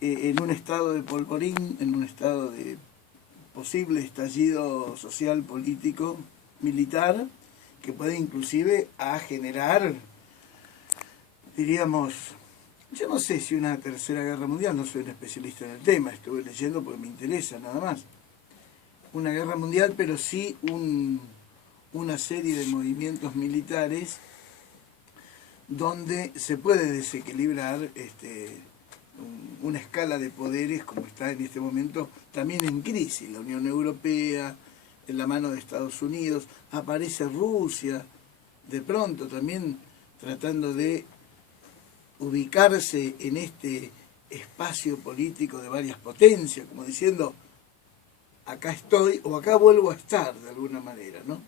en un estado de polvorín, en un estado de posible estallido social, político, militar, que puede inclusive a generar, diríamos, yo no sé si una tercera guerra mundial, no soy un especialista en el tema, estuve leyendo porque me interesa nada más. Una guerra mundial, pero sí una serie de movimientos militares donde se puede desequilibrar una escala de poderes como está en este momento también en crisis. La Unión Europea, en la mano de Estados Unidos, aparece Rusia, de pronto también tratando de ubicarse en este espacio político de varias potencias, como diciendo, acá estoy o acá vuelvo a estar de alguna manera, ¿no?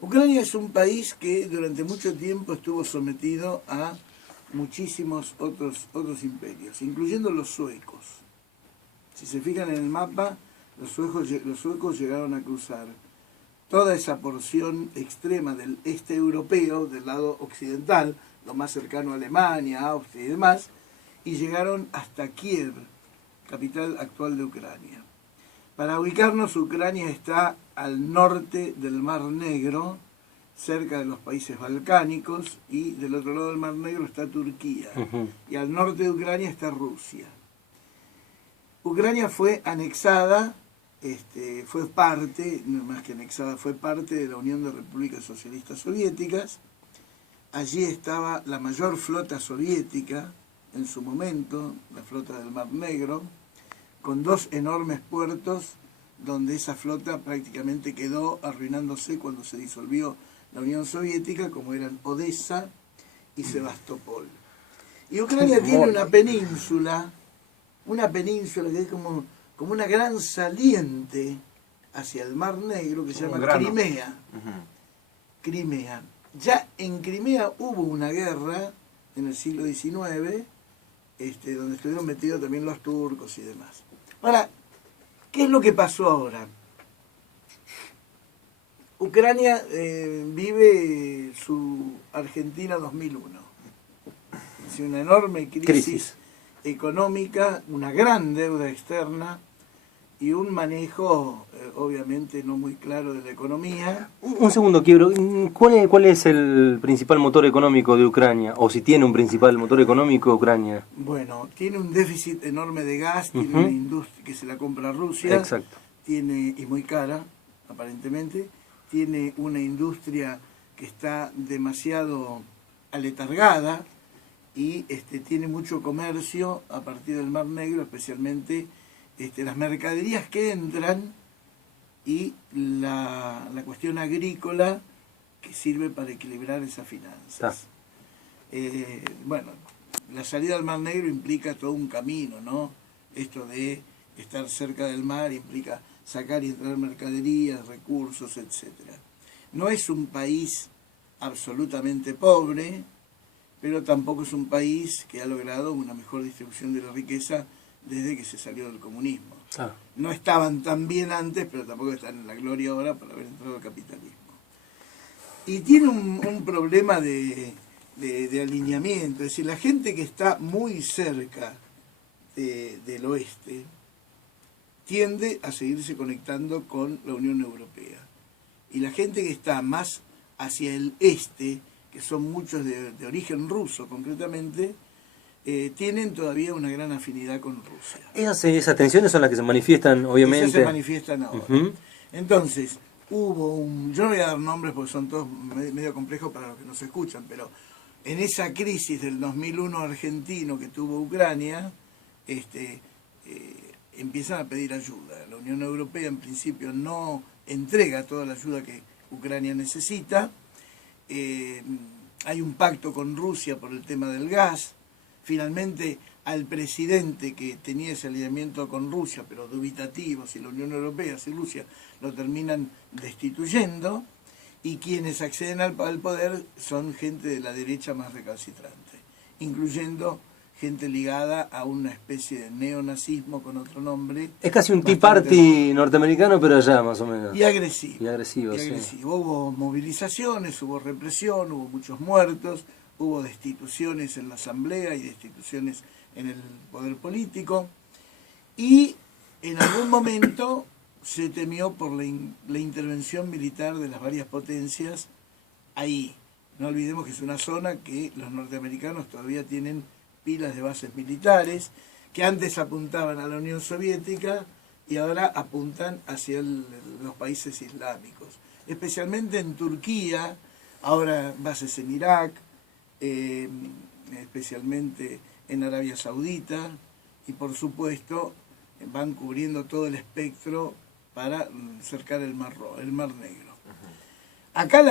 Ucrania es un país que durante mucho tiempo estuvo sometido a muchísimos otros imperios, incluyendo los suecos. Si se fijan en el mapa, los suecos llegaron a cruzar toda esa porción extrema del este europeo, del lado occidental, lo más cercano a Alemania, Austria y demás, y llegaron hasta Kiev, capital actual de Ucrania. Para ubicarnos, Ucrania está al norte del Mar Negro, cerca de los países balcánicos, y del otro lado del Mar Negro está Turquía, y al norte de Ucrania está Rusia. Ucrania fue anexada, fue parte, no más que anexada, fue parte de la Unión de Repúblicas Socialistas Soviéticas. Allí estaba la mayor flota soviética en su momento, la flota del Mar Negro, con dos enormes puertos donde esa flota prácticamente quedó arruinándose cuando se disolvió la Unión Soviética, como eran Odessa y Sebastopol. Y Ucrania tiene una península que es como una gran saliente hacia el Mar Negro que se llama Crimea. Crimea. Ya en Crimea hubo una guerra en el siglo XIX, donde estuvieron metidos también los turcos y demás. Ahora, ¿qué es lo que pasó ahora? Ucrania vive su Argentina 2001. Es una enorme crisis económica, una gran deuda externa y un manejo obviamente no muy claro de la economía. Un segundo, quiebro. ¿Cuál es el principal motor económico de Ucrania? O si tiene un principal motor económico Ucrania. Bueno, tiene un déficit enorme de gas, tiene una industria que se la compra a Rusia. Exacto. Y muy cara, aparentemente. Tiene una industria que está demasiado aletargada y tiene mucho comercio a partir del Mar Negro, especialmente las mercaderías que entran y la cuestión agrícola que sirve para equilibrar esas finanzas. Bueno, la salida al Mar Negro implica todo un camino, ¿no? Esto de estar cerca del mar implica sacar y entrar mercaderías, recursos, etc. No es un país absolutamente pobre, pero tampoco es un país que ha logrado una mejor distribución de la riqueza desde que se salió del comunismo. No estaban tan bien antes, pero tampoco están en la gloria ahora por haber entrado al capitalismo. Y tiene un problema de alineamiento, es decir, la gente que está muy cerca del oeste tiende a seguirse conectando con la Unión Europea. Y la gente que está más hacia el este, que son muchos de origen ruso concretamente, tienen todavía una gran afinidad con Rusia. Esas tensiones son las que se manifiestan, obviamente. Esas se manifiestan ahora. Entonces, yo no voy a dar nombres porque son todos medio complejos para los que nos escuchan, pero en esa crisis del 2001 argentino que tuvo Ucrania, empiezan a pedir ayuda. La Unión Europea en principio no entrega toda la ayuda que Ucrania necesita. Hay un pacto con Rusia por el tema del gas. Finalmente, al presidente que tenía ese alineamiento con Rusia, pero dubitativo si la Unión Europea, si Rusia, lo terminan destituyendo, y quienes acceden al poder son gente de la derecha más recalcitrante, incluyendo gente ligada a una especie de neonazismo con otro nombre. Es casi un Tea Party norteamericano, pero allá más o menos. Y agresivo. Y agresivo, sí. Sí. Hubo movilizaciones, hubo represión, hubo muchos muertos, hubo destituciones en la asamblea y destituciones en el poder político, y en algún momento se temió por la intervención militar de las varias potencias ahí. No olvidemos que es una zona que los norteamericanos todavía tienen pilas de bases militares, que antes apuntaban a la Unión Soviética y ahora apuntan hacia los países islámicos. Especialmente en Turquía, ahora bases en Irak, especialmente en Arabia Saudita, y por supuesto van cubriendo todo el espectro para cercar el Mar Negro. Acá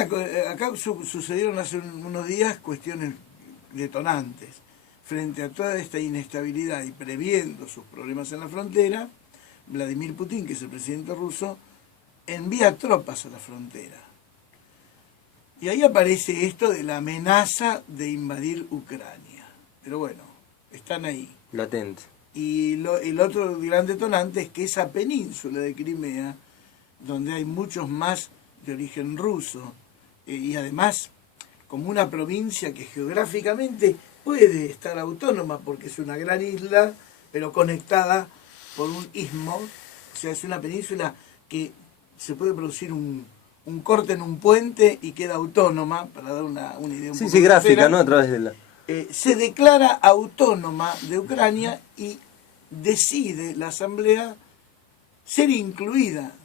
sucedieron hace unos días cuestiones detonantes. Frente a toda esta inestabilidad y previendo sus problemas en la frontera, Vladimir Putin, que es el presidente ruso, envía tropas a la frontera. Y ahí aparece esto de la amenaza de invadir Ucrania. Pero bueno, están ahí. Latente. Y el otro gran detonante es que esa península de Crimea, donde hay muchos más de origen ruso, y además como una provincia que geográficamente puede estar autónoma porque es una gran isla, pero conectada por un istmo, o sea, es una península que se puede producir un corte en un puente y queda autónoma, para dar una idea un poco gráfica, grosera, ¿no? A través de la... se declara autónoma de Ucrania y decide la Asamblea ser incluida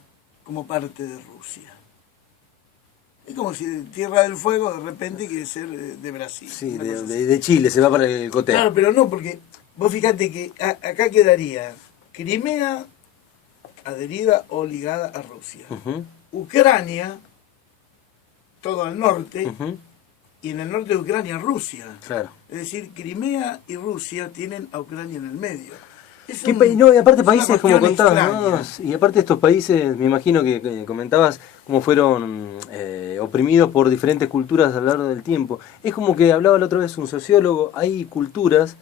como parte de Rusia. Es como si Tierra del Fuego de repente quiere ser de Brasil. Sí, de Chile, se va para el coteo. Claro, pero no, porque vos fíjate que acá quedaría Crimea adherida o ligada a Rusia. Ucrania, todo al norte, y en el norte de Ucrania Rusia. Claro. Es decir, Crimea y Rusia tienen a Ucrania en el medio. No, y aparte es países como contabas, extraña. ¿no? Y aparte estos países, me imagino que comentabas cómo fueron oprimidos por diferentes culturas a lo largo del tiempo. Es como que hablaba la otra vez un sociólogo, hay culturas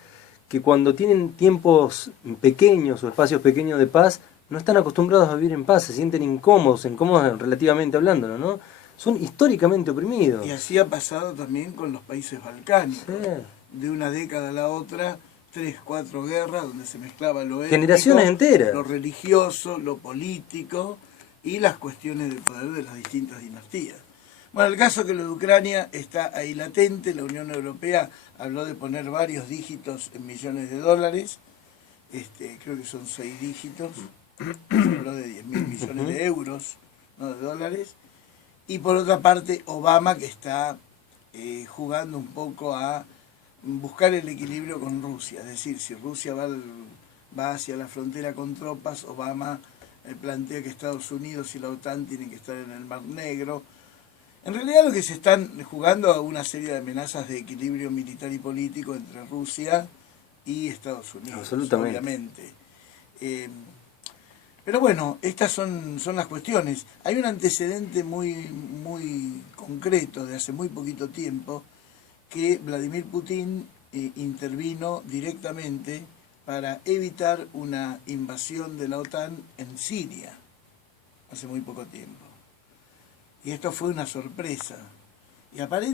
que cuando tienen tiempos pequeños o espacios pequeños de paz, no están acostumbrados a vivir en paz, se sienten incómodos relativamente hablando, ¿no? Son históricamente oprimidos. Y así ha pasado también con los países balcánicos. Sí. De una década a la otra, 3, 4 guerras donde se mezclaba lo étnico, generaciones enteras, lo religioso, lo político y las cuestiones del poder de las distintas dinastías. Bueno, el caso que lo de Ucrania está ahí latente. La Unión Europea habló de poner varios dígitos en millones de dólares, creo que son 6 dígitos, se habló de 10.000 millones de euros, no de dólares. Y por otra parte, Obama, que está jugando un poco a buscar el equilibrio con Rusia. Es decir, si Rusia va hacia la frontera con tropas, Obama plantea que Estados Unidos y la OTAN tienen que estar en el Mar Negro. En realidad lo que se están jugando es una serie de amenazas de equilibrio militar y político entre Rusia y Estados Unidos. Absolutamente. Obviamente. Pero bueno, estas son las cuestiones. Hay un antecedente muy concreto de hace muy poquito tiempo, que Vladimir Putin intervino directamente para evitar una invasión de la OTAN en Siria, hace muy poco tiempo. Y esto fue una sorpresa. Y